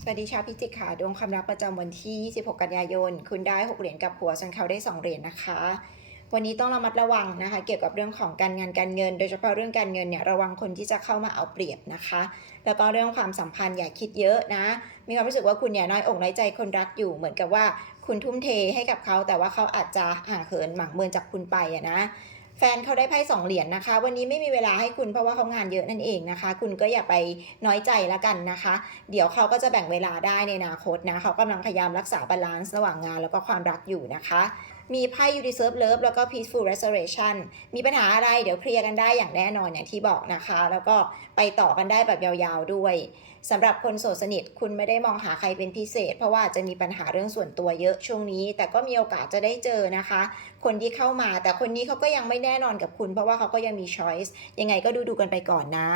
สวัสดีชาวพิจิกค่ะ ดวงความรักประจำวันที่ 26 กันยายน คุณได้ 6 เหรียญกับผัวส่วนเขาได้ 2 เหรียญนะคะ วันนี้ต้องระมัดระวังนะคะ เกี่ยวกับเรื่องของการงานการเงิน โดยเฉพาะเรื่องการเงินเนี่ยระวังคนที่จะเข้ามาเอาเปรียบนะคะ แล้วก็เรื่องความสัมพันธ์อย่าคิดเยอะนะ มีความรู้สึกว่าคุณเนี่ยน้อยอกน้อยใจคนรักอยู่ เหมือนกับว่าคุณทุ่มเทให้กับเขา แต่ว่าเขาอาจจะห่างเหินหมั่งเมินจากคุณไปอะนะ แฟนเขาได้ไพ่สองเหรียญนะคะ วันนี้ไม่มีเวลาให้คุณเพราะว่าเขางานเยอะนั่นเองนะคะ คุณก็อย่าไปน้อยใจละกันนะคะ เดี๋ยวเขาก็จะแบ่งเวลาได้ในอนาคตนะเขากำลังพยายามรักษาบาลานซ์ระหว่างงานแล้วก็ความรักอยู่นะคะมีไพ่ You Deserve Love แล้วก็ Peaceful Restoration มีปัญหาอะไรเดี๋ยวเคลียร์กันได้อย่างแน่นอนอย่างที่บอกนะคะ แล้วก็ไปต่อกันได้แบบยาวๆด้วยสำหรับคนโสดสนิทคุณไม่ได้มองหาใครเป็นพิเศษ เพราะว่าอาจจะมีปัญหาเรื่องส่วนตัวเยอะช่วงนี้ แต่ก็มีโอกาสจะได้เจอนะคะ คนที่เข้ามาแต่คนนี้เขาก็ยังไม่แน่นอนกับคุณ เพราะว่าเขาก็ยังมี choice ยังไงก็ดูดูๆกันไปก่อนนะ